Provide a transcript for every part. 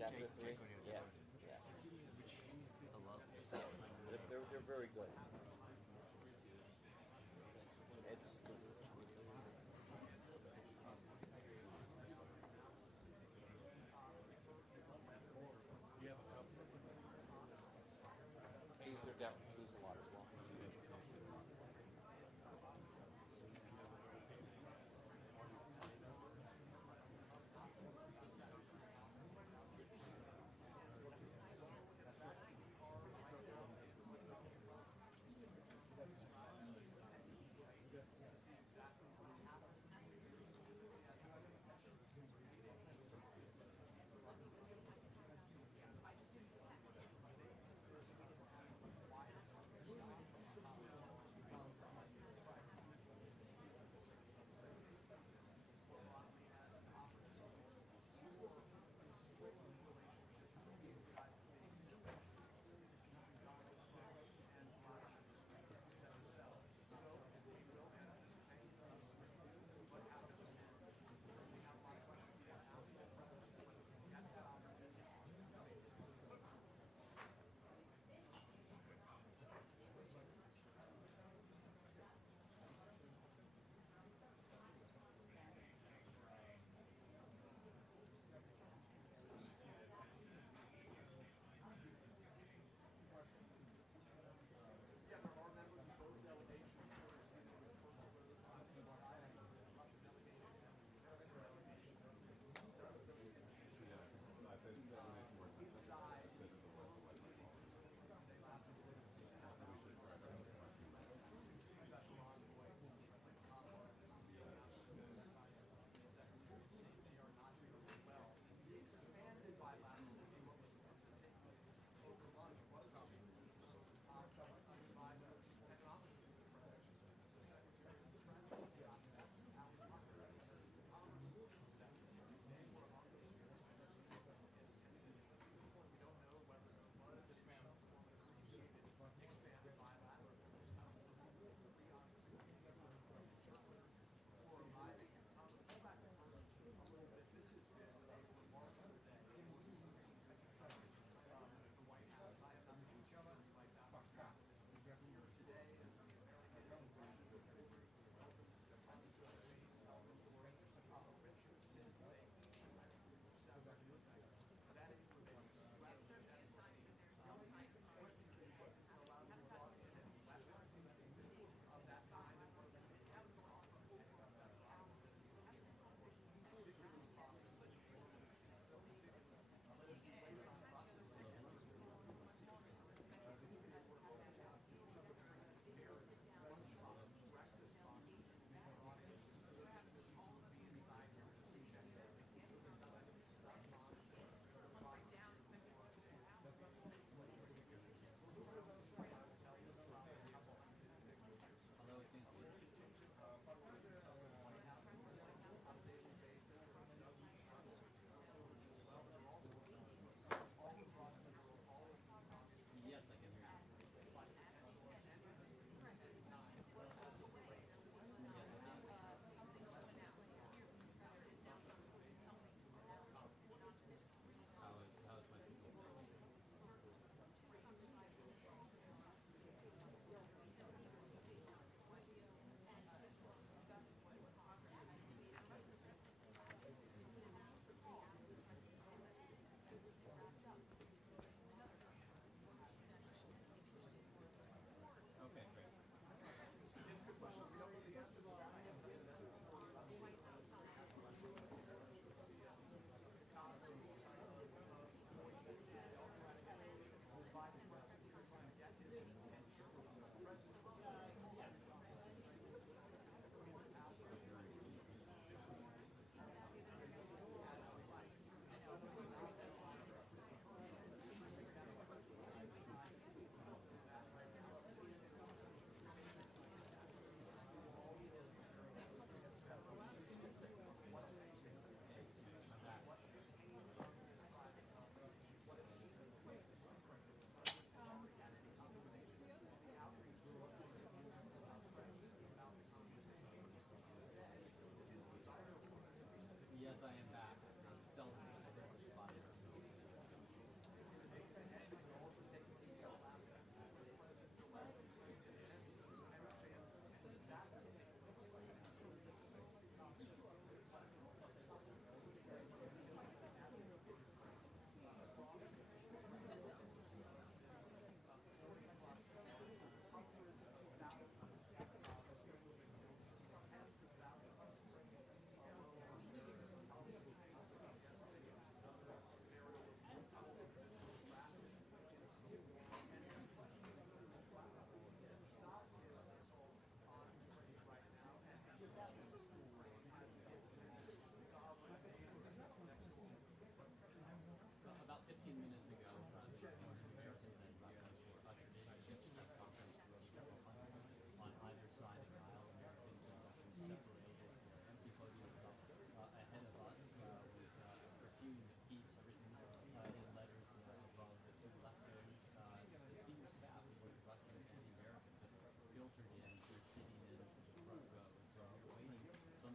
Step the three. Yeah, yeah. I love They're very good. It's these are definitely lose a lot as well.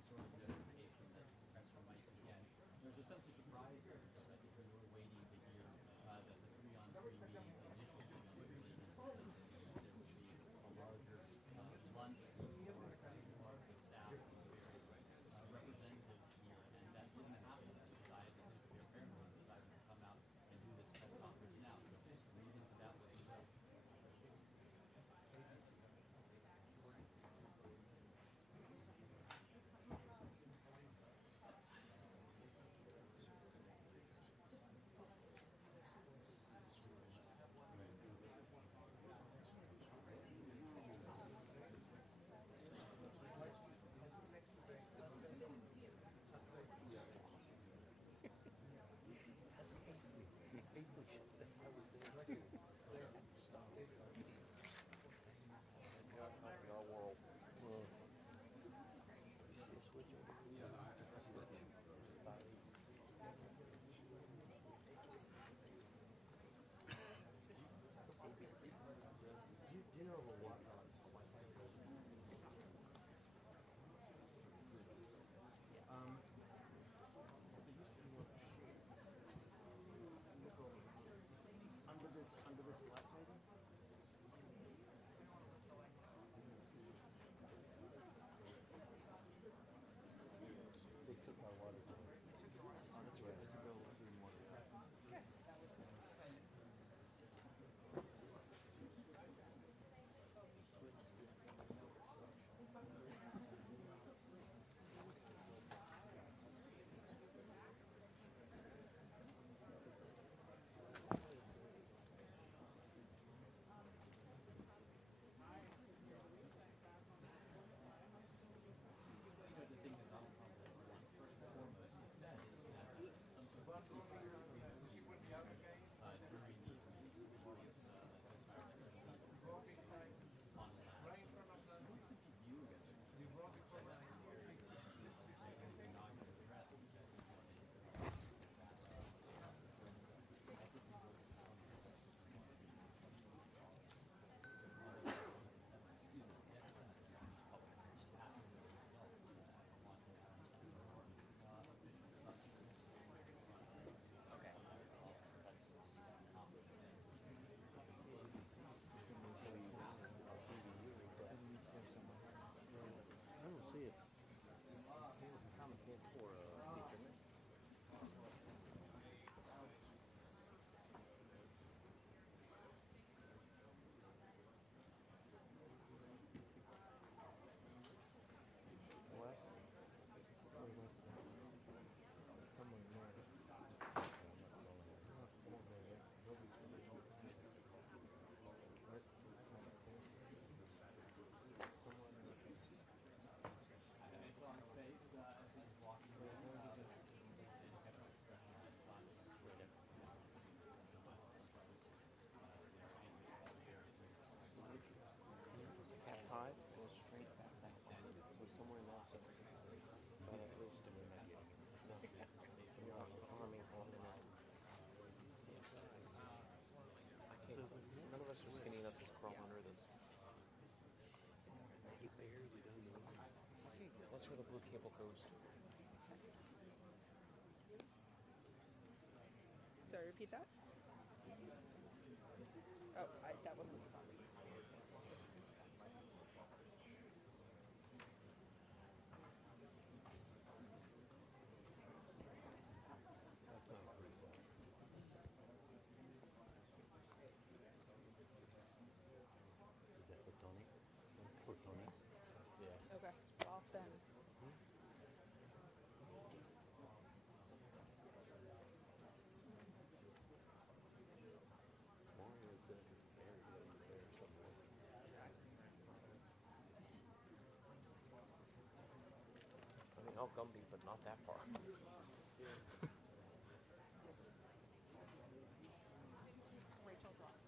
sort of notification that pressure might begin. There's a sense of surprise here because I think we were waiting to hear that the 3-on-3 meetings initially there would be a larger lunch for more of the staff and various representatives here, and that didn't happen. They decided to come out and do this press conference now. So read into that what you will. Under this left item? They took our water. Oh, that's right. They took our food and water. None of us are skinny enough to crawl under this. That's where the blue cable goes to. Sorry, repeat that? Oh, that wasn't the thought. Is that for Tony? For Tony? Yeah. Okay, well then. I mean, I'll Gumby, but not that far. Rachel dropped.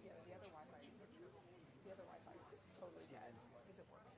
Yeah, the other Wi-Fi is totally dead. Is it working?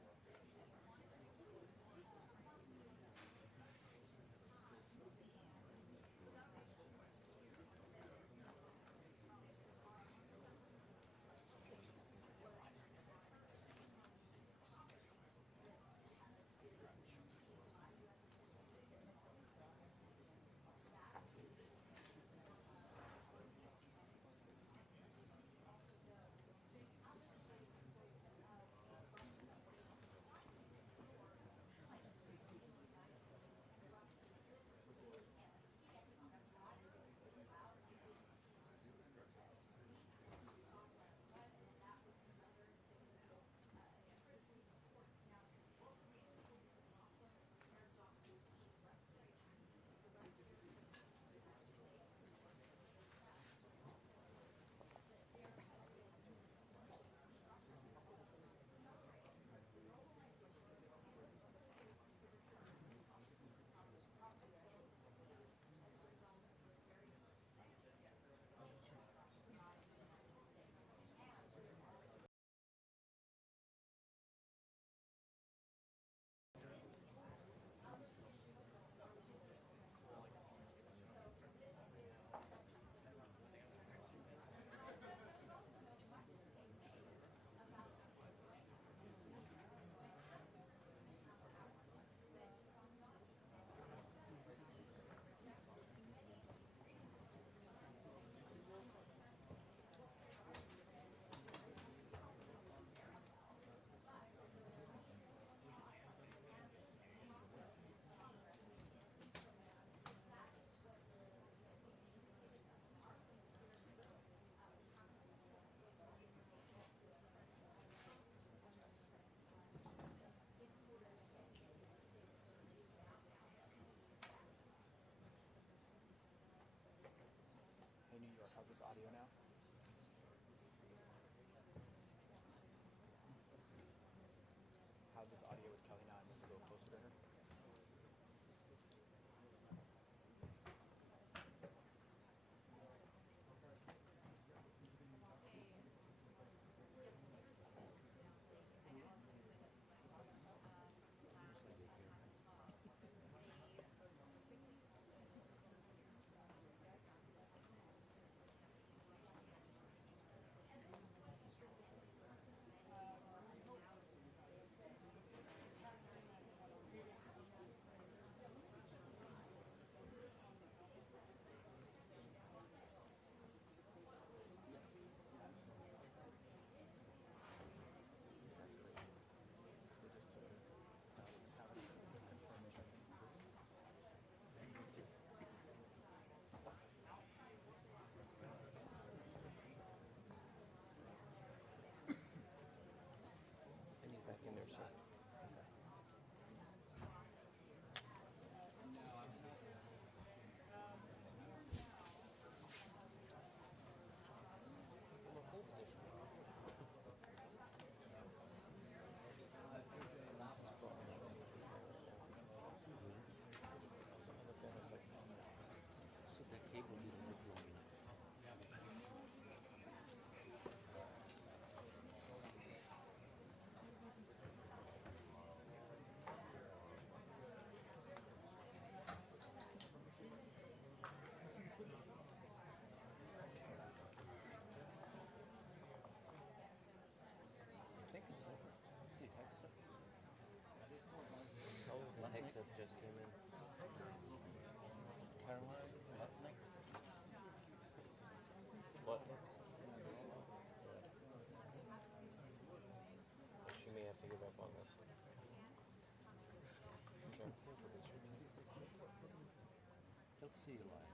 this audio now? How's this audio with Kelly now? I need to go closer to her. I need back in there, sir. So that cable didn't look long enough. I think it's over. Let's see, exit. Oh, the exit just came in. Caroline, Lutnick. What? She may have to give up on this. Okay. Let's see you live.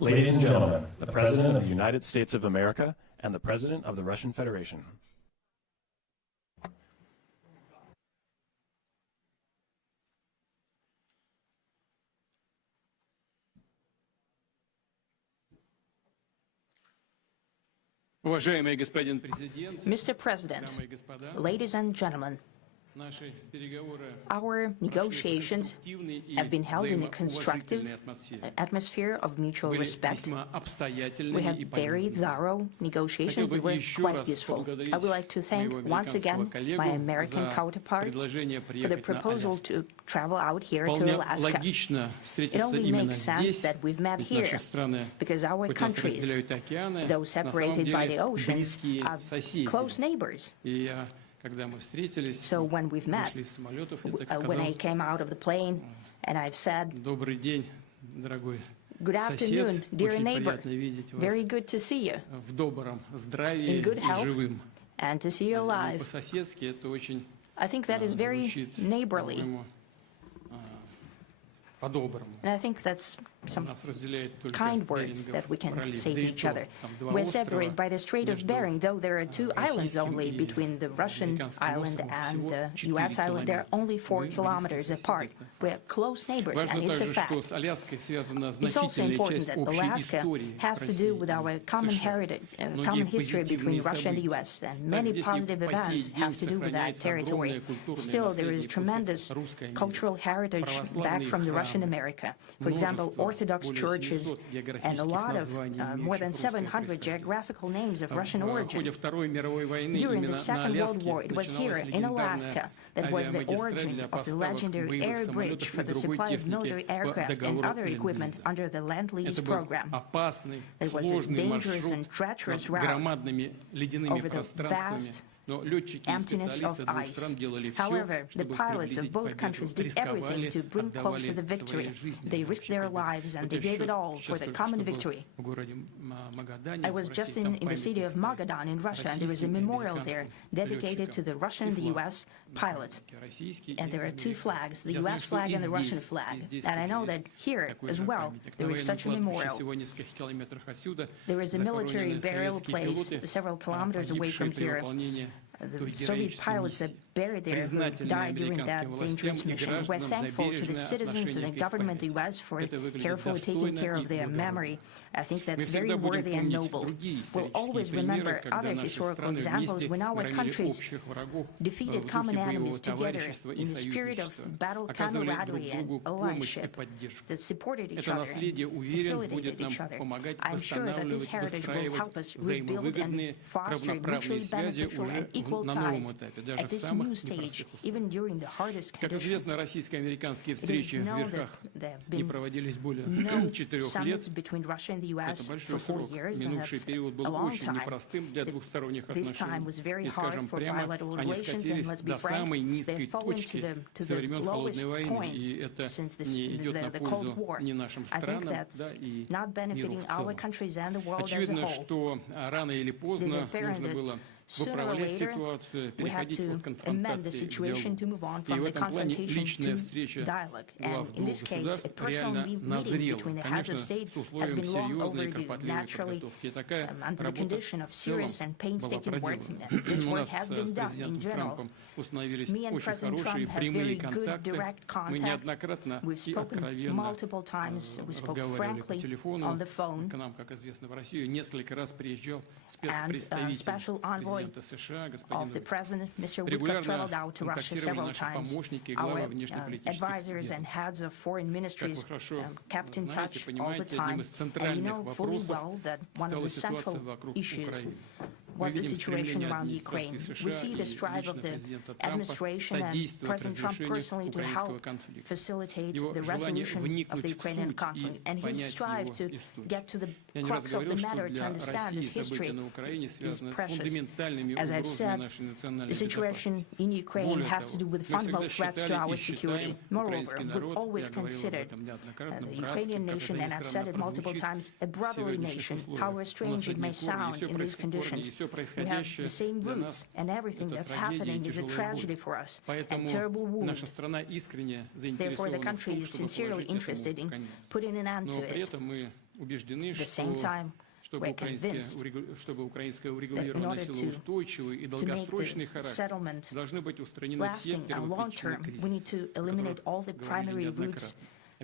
Ladies and gentlemen, the President of the United States of America and the President of the Russian Federation. Уважаемый господин президент, Mr. President, дамы и господа, ladies and gentlemen, Our negotiations have been held in a constructive atmosphere of mutual respect. We had very thorough negotiations that were quite useful. I would like to thank once again my American counterpart for the proposal to travel out here to Alaska. It only makes sense that we've met here because our countries, though separated by the oceans, are close neighbors. So when we've met, when I came out of the plane and I've said, "Good afternoon, dear neighbor. Very good to see you. In good health and to see you alive." I think that is very neighborly. And I think that's some kind words that we can say to each other. We're separated by the Strait of Bering, though there are 2 islands only between the Russian island and the U.S. island. They're only 4 kilometers apart. We're close neighbors, and it's a fact. It's also important that Alaska has to do with our common heritage, common history between Russia and the U.S., and many positive events have to do with that territory. Still, there is tremendous cultural heritage back from the Russian America. For example, Orthodox churches and a lot of more than 700 geographical names of Russian origin. During the Second World War, it was here in Alaska that was the origin of the legendary air bridge for the supply of military aircraft and other equipment under the Lend-Lease program. It was a dangerous and treacherous route over the vast emptiness of ice. However, the pilots of both countries did everything to bring closer the victory. They risked their lives and they gave it all for the common victory. I was just in the city of Magadan in Russia, and there is a memorial there dedicated to the Russian and the U.S. pilots. And there are 2 flags, the U.S. flag and the Russian flag. And I know that here as well there is such a memorial. There is a military burial place several kilometers away from here. The Soviet pilots that buried there who died during that dangerous mission. We're thankful to the citizens and the government of the U.S. for carefully taking care of their memory. I think that's very worthy and noble. We'll always remember other historical examples when our countries defeated common enemies together in the spirit of battle camaraderie and allyship that supported each other and facilitated each other. I'm sure that this heritage will help us rebuild and foster mutually beneficial and equal ties at this new stage, even during the hardest conditions. It is known that there have been no summits between Russia and the U.S. for 4 years, and that's a long time. This time was very hard for bilateral relations, and let's be frank, they've fallen to the lowest point since the Cold War. I think that's not benefiting our countries and the world as a whole. It is apparent that sooner or later, we had to amend the situation to move on from the confrontation to dialogue. And in this case, a personal meeting between the heads of state has been long overdue. Naturally, under the condition of serious and painstaking work, this work has been done in general. Me and President Trump had very good direct contact. We've spoken multiple times. We spoke frankly on the phone. And special envoy of the president, Mr. Woodruff, traveled out to Russia several times. Our advisors and heads of foreign ministries kept in touch all the time. And you know fully well that one of the central issues was the situation around Ukraine. We see the strive of the administration and President Trump personally to help facilitate the resolution of the Ukrainian conflict. And his strive to get to the crux of the matter, to understand its history, is precious. As I've said, the situation in Ukraine has to do with fundamental threats to our security. Moreover, we've always considered the Ukrainian nation, and I've said it multiple times, a brotherly nation, however strange it may sound in these conditions. We have the same roots, and everything that's happening is a tragedy for us, a terrible wound. Therefore, the country is sincerely interested in putting an end to it. At the same time, we're convinced that in order to make the settlement lasting and long-term, we need to eliminate all the primary roots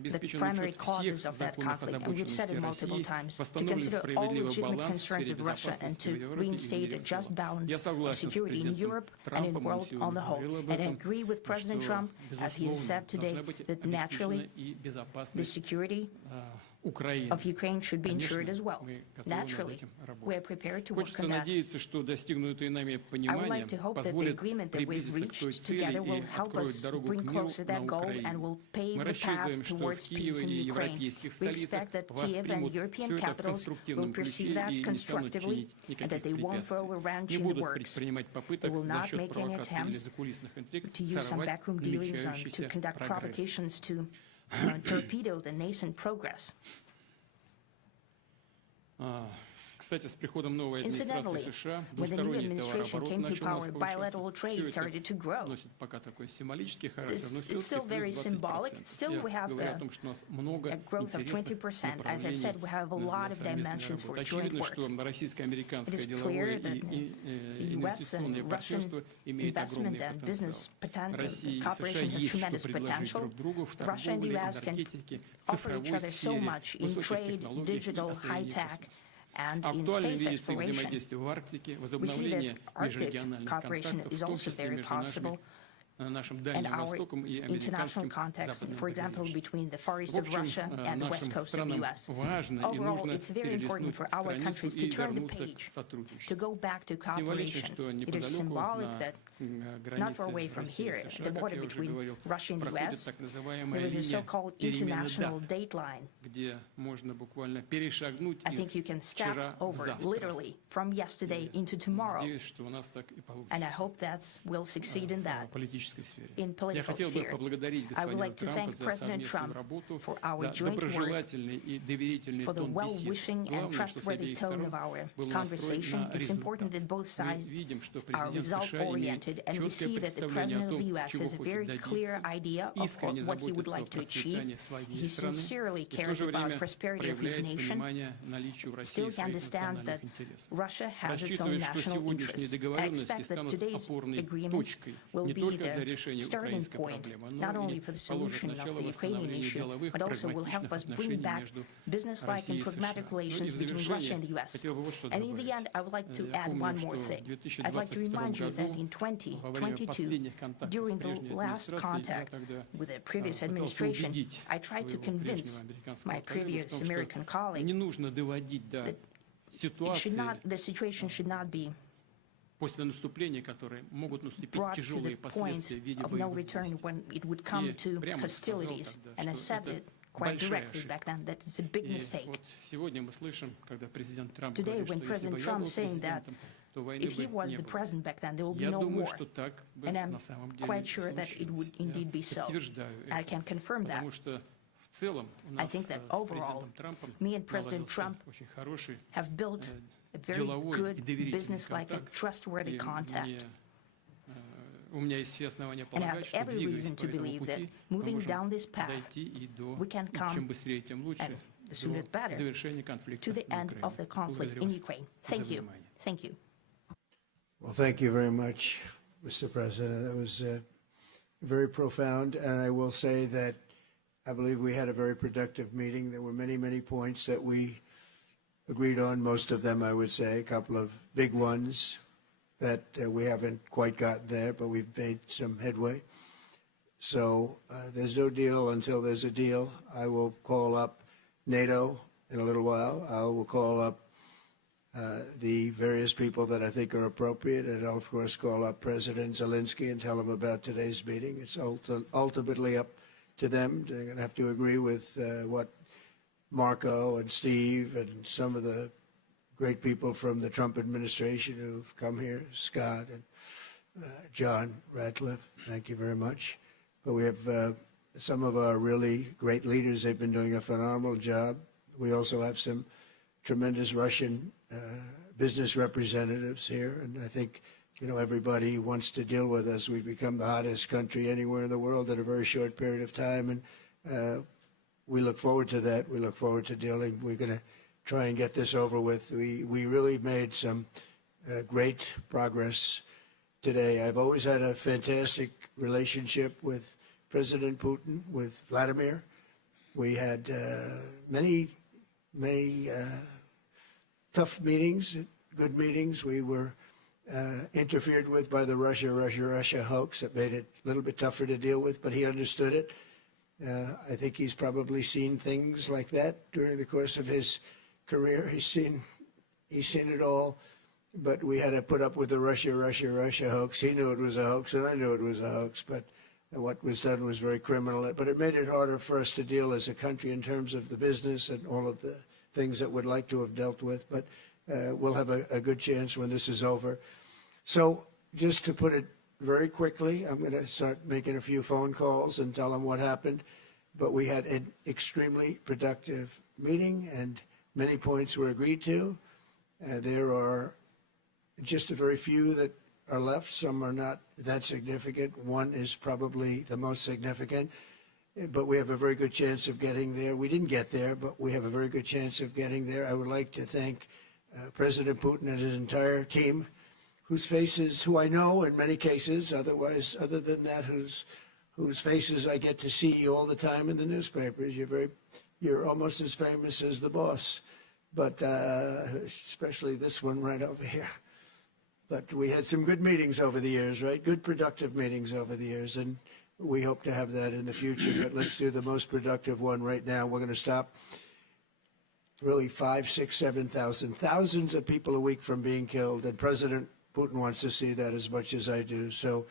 the primary causes of that conflict, and we've said it multiple times, to consider all legitimate concerns of Russia and to reinstate a just balance of security in Europe and in the world on the whole. And I agree with President Trump, as he has said today, that naturally the security of Ukraine should be ensured as well. Naturally, we are prepared to work on that. I would like to hope that the agreement that we've reached together will help us bring closer that goal and will pave the path towards peace in Ukraine. We expect that Kiev and European capitals will perceive that constructively and that they won't throw a wrench in the works. They will not make any attempts to use some backroom dealings to conduct provocations to torpedo the nascent progress. Incidentally, when the new administration came to power, bilateral trade started to grow. It's still very symbolic. Still, we have a growth of 20%. As I've said, we have a lot of dimensions for joint work. It is clear that U.S. and Russian investment and business cooperation has tremendous potential. Russia and the U.S. can offer each other so much in trade, digital, high-tech, and in space exploration. We see that Arctic cooperation is also very possible. And our international context, for example, between the Far East of Russia and the West Coast of the U.S. Overall, it's very important for our countries to turn the page, to go back to cooperation. It is symbolic that not far away from here, the border between Russia and the U.S., there is a so-called international date line. I think you can step over, literally, from yesterday into tomorrow. And I hope that will succeed in that. In political sphere, I would like to thank President Trump for our joint work, for the well-wishing and trustworthy tone of our conversation. It's important that both sides are result-oriented, and we see that the President of the U.S. has a very clear idea of what he would like to achieve. He sincerely cares about the prosperity of his nation. Still, he understands that Russia has its own national interests. I expect that today's agreements will be the starting point, not only for the solution of the Ukrainian issue, but also will help us bring back business-like and pragmatic relations between Russia and the U.S. And in the end, I would like to add one more thing. I'd like to remind you that in 2022, during the last contact with the previous administration, I tried to convince my previous American colleague that the situation should not be brought to the point of no return when it would come to hostilities. And I said it quite directly back then that it's a big mistake. Today, when President Trump is saying that if he was the president back then, there will be no war. And I'm quite sure that it would indeed be so. I can confirm that. I think that overall, me and President Trump have built a very good business-like and trustworthy contact. And I have every reason to believe that moving down this path, we can come, and the sooner the better, to the end of the conflict in Ukraine. Thank you. Thank you. Well, thank you very much, Mr. President. That was very profound, and I will say that I believe we had a very productive meeting. There were many, many points that we agreed on, most of them, I would say, a couple of big ones that we haven't quite gotten there, but we've made some headway. So there's no deal until there's a deal. I will call up NATO in a little while. I will call up the various people that I think are appropriate, and I'll, of course, call up President Zelensky and tell him about today's meeting. It's ultimately up to them. They're going to have to agree with what Marco and Steve and some of the great people from the Trump administration who've come here, Scott and John Ratcliffe, thank you very much. But we have some of our really great leaders. They've been doing a phenomenal job. We also have some tremendous Russian business representatives here, and I think, you know, everybody wants to deal with us. We've become the hottest country anywhere in the world in a very short period of time, and we look forward to that. We look forward to dealing. We're going to try and get this over with. We really made some great progress today. I've always had a fantastic relationship with President Putin, with Vladimir, We had many tough meetings, good meetings. We were interfered with by the Russia hoax. That made it a little bit tougher to deal with, but he understood it. I think he's probably seen things like that during the course of his career. He's seen it all, but we had to put up with the Russia hoax. He knew it was a hoax, and I knew it was a hoax, but what was done was very criminal. But it made it harder for us to deal as a country in terms of the business and all of the things that we'd like to have dealt with. But we'll have a good chance when this is over. So just to put it very quickly, I'm going to start making a few phone calls and tell them what happened. But we had an extremely productive meeting, and many points were agreed to. There are just a very few that are left. Some are not that significant. One is probably the most significant, but we have a very good chance of getting there. We didn't get there, but we have a very good chance of getting there. I would like to thank President Putin and his entire team, whose faces, who I know in many cases, other than that, whose faces I get to see all the time in the newspapers. You're almost as famous as the boss, but especially this one right over here. But we had some good meetings over the years, right? Good productive meetings over the years, and we hope to have that in the future. But let's do the most productive one right now. We're going to stop really 5, 6, 7,000, thousands of people a week from being killed, and President Putin wants to see that as much as I do. So,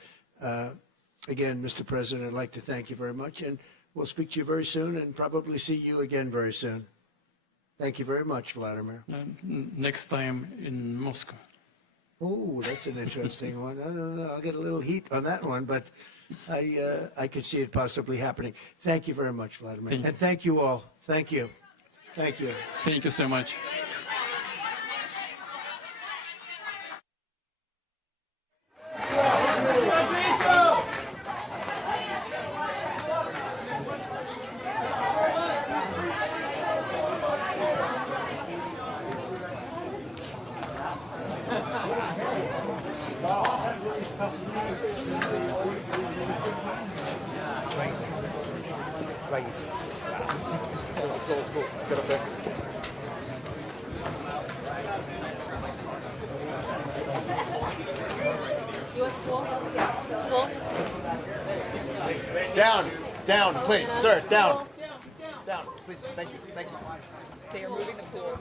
again, Mr. President, I'd like to thank you very much, and we'll speak to you very soon and probably see you again very soon. Thank you very much, Vladimir. Next time in Moscow. Oh, that's an interesting one. I don't know. I'll get a little heat on that one, but I could see it possibly happening. Thank you very much, Vladimir. And thank you all. Thank you. Thank you. Thank you so much. Crazy. Go. Get up there. Down, please, sir, down, please, thank you. They are moving the pool.